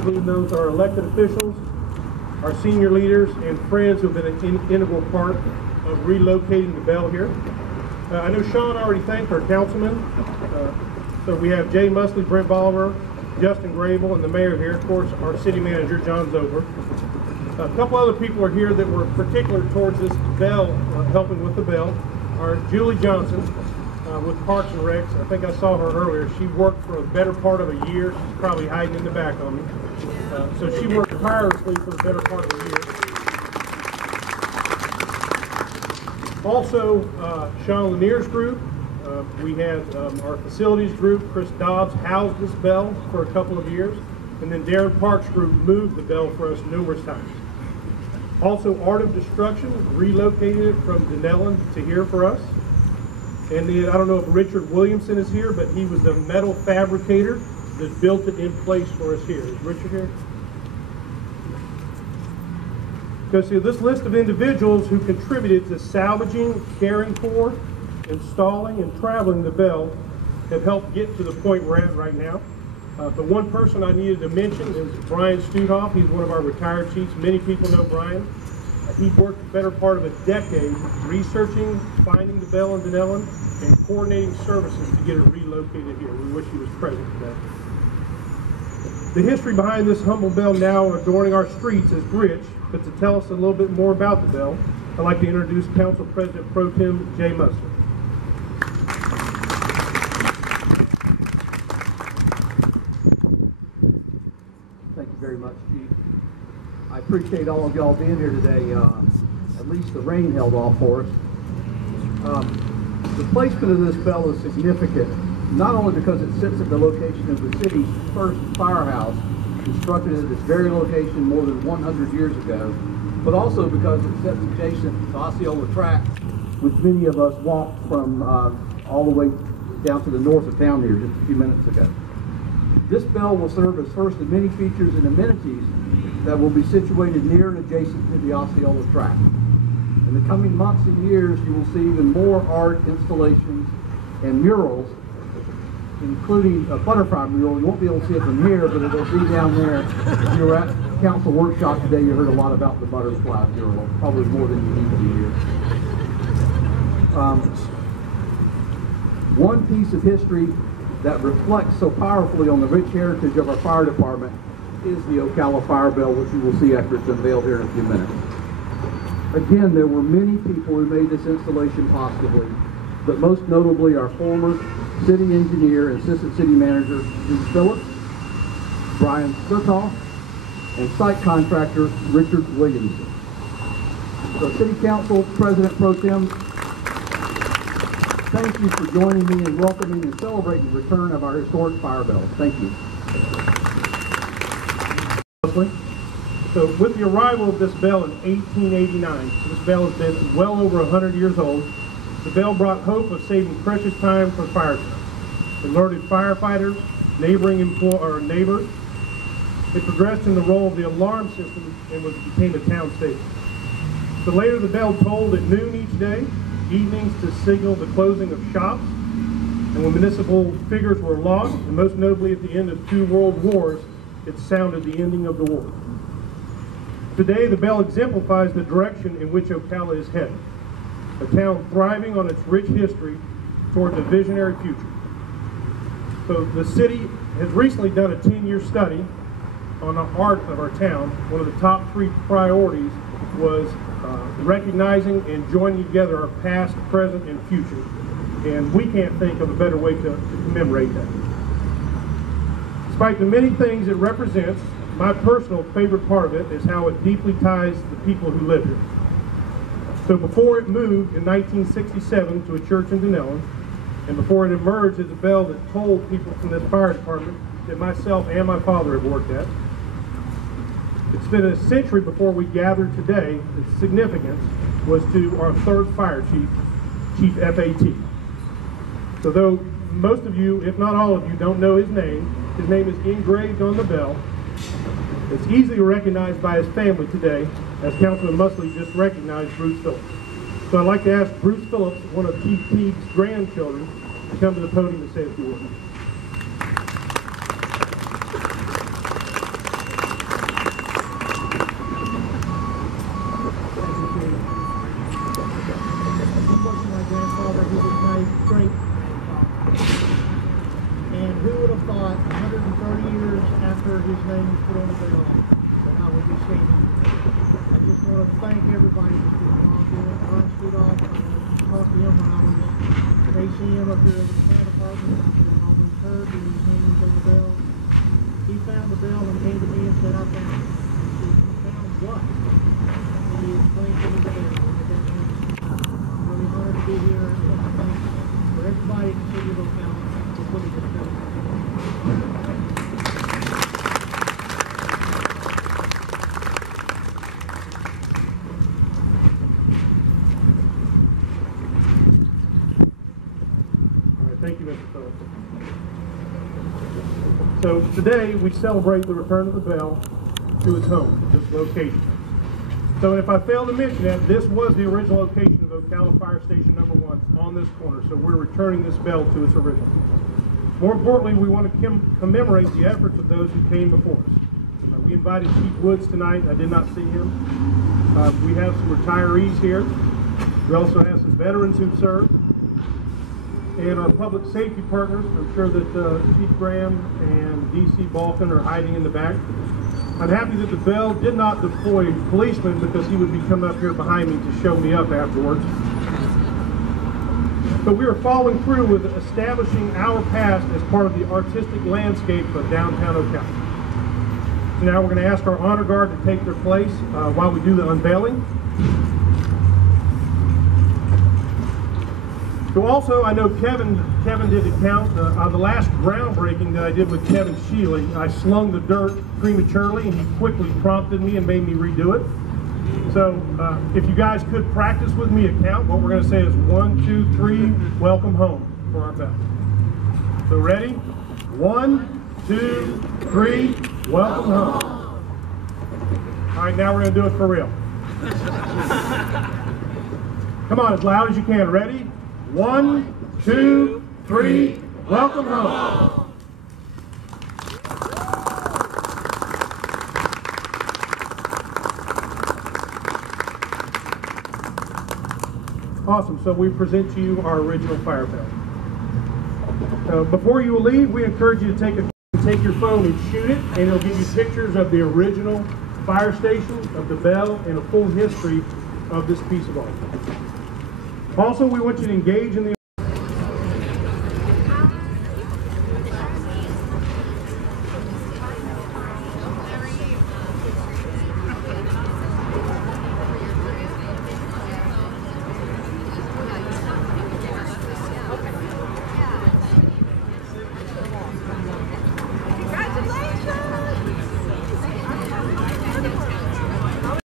including those our elected officials, our senior leaders, and friends who have been an integral part of relocating the Bell here. I know Sean already thanked our councilmen. So we have Jay Musley, Brent Bolivar, Justin Grable, and the mayor here. Of course, our city manager, John Zober. A couple other people are here that were particular towards this Bell, helping with the Bell. Our Julie Johnson with Parks and Recs. I think I saw her earlier. She worked for a better part of a year. She's probably hiding in the back on me. So she worked tirelessly for the better part of a year. Also, Sean Lanier's group. We had our facilities group, Chris Dobbs, housed this Bell for a couple of years. And then Darren Parks' group moved the Bell for us numerous times. Also, Art of Destruction relocated it from Denellen to here for us. And then, I don't know if Richard Williamson is here, but he was the metal fabricator that built it in place for us here. Is Richard here? Because see, this list of individuals who contributed to salvaging, caring for, installing, and traveling the Bell have helped get to the point we're at right now. The one person I needed to mention is Brian Studhoff. He's one of our retired chiefs. Many people know Brian. He worked the better part of a decade researching, finding the Bell in Denellen, and coordinating services to get it relocated here. We wish he was present today. The history behind this humble Bell now adorning our streets is rich, but to tell us a little bit more about the Bell, I'd like to introduce Council President Pro Tem Jay Musley. Very much, Chief. I appreciate all of y'all being here today. At least the rain held off for us. The placement of this Bell is significant, not only because it sits at the location of the city's first firehouse, constructed at this very location more than 100 years ago, but also because it sits adjacent to Osceola Track, which many of us walked from all the way down to the north of town here just a few minutes ago. This Bell will serve as first of many features and amenities that will be situated near and adjacent to the Osceola Track. In the coming months and years, you will see even more art installations and murals, including a butterfly mural. You won't be able to see it from here, but it'll be down there. If you were at council workshop today, you heard a lot about the butterfly mural, probably more than you need to hear. One piece of history that reflects so powerfully on the rich heritage of our fire department is the Ocala Fire Bell, which you will see after it's unveiled here in a few minutes. Again, there were many people who made this installation possible, but most notably our former city engineer and assistant city manager, Bruce Phillips, Brian Sturtoff, and site contractor, Richard Williamson. So City Council President Pro Tem, thank you for joining me in welcoming and celebrating the return of our historic fire bells. Thank you. So with the arrival of this bell in 1889, so this bell has been well over 100 years old, the bell brought hope of saving precious time for fire trucks. It alerted firefighters, neighbors. It progressed in the role of the alarm system and became a town station. So later the bell tolled at noon each day, evenings to signal the closing of shops, and when municipal figures were lost, and most notably at the end of 2 world wars, it sounded the ending of the war. Today, the bell exemplifies the direction in which Ocala is headed, a town thriving on its rich history towards a visionary future. So the city has recently done a 10-year study on the art of our town. One of the top 3 priorities was recognizing and joining together our past, present, and future. And we can't think of a better way to commemorate that. Despite the many things it represents, my personal favorite part of it is how it deeply ties the people who live here. So before it moved in 1967 to a church in Denellen, and before it emerged as a bell that told people from this fire department that myself and my father have worked at, it's been a century before we gathered today. Its significance was to our 3rd fire chief, Chief FAT. So though most of you, if not all of you, don't know his name is engraved on the bell. It's easily recognized by his family today, as Councilman Musley just recognized Bruce Phillips. So I'd like to ask Bruce Phillips, one of Chief Teague's grandchildren, to come to the podium and say a few words. after his name was put on the bell, that I would be standing here. I just want to thank everybody that's been involved in it. Ron Studoff, I talked to him when I was at ACM up there with the fire department. I've always heard that his name was on the bell. He found the bell and came to me and said, I found it. I said, you found what? And he explained to me the bell. I'm really honored to be here. I want to thank for everybody in the city of Ocala for putting this bell together. Thank you, Mr. Phillips. So today we celebrate the return of the bell to its home, this location. So if I failed to mention that, this was the original location of Ocala Fire Station number 1 on this corner. So we're returning this bell to its original. More importantly, we want to commemorate the efforts of those who came before us. We invited Chief Woods tonight. I did not see him. We have some retirees here. We also have some veterans who served. And our public safety partners, I'm sure that Chief Graham and D.C. Balkan are hiding in the back. I'm happy that the bell did not deploy policemen because he would be coming up here behind me to show me up afterwards. But we are following through with establishing our past as part of the artistic landscape of downtown Ocala. So now we're going to ask our honor guard to take their place while we do the unveiling. So also, I know Kevin did the count. On the last groundbreaking that I did with Kevin Sheely, I slung the dirt prematurely, and he quickly prompted me and made me redo it. So if you guys could practice with me a count, what we're going to say is 1, 2, 3, welcome home for our bell. So ready? 1, 2, 3, welcome home. All right, now we're going to do it for real. Come on, as loud as you can. Ready? 1, 2, 3, welcome home. Awesome, so we present to you our original fire bell. Before you leave, we encourage you to take your phone and shoot it, and it'll give you pictures of the original fire station, of the bell, and a full history of this piece of art. Also, we want you to engage in the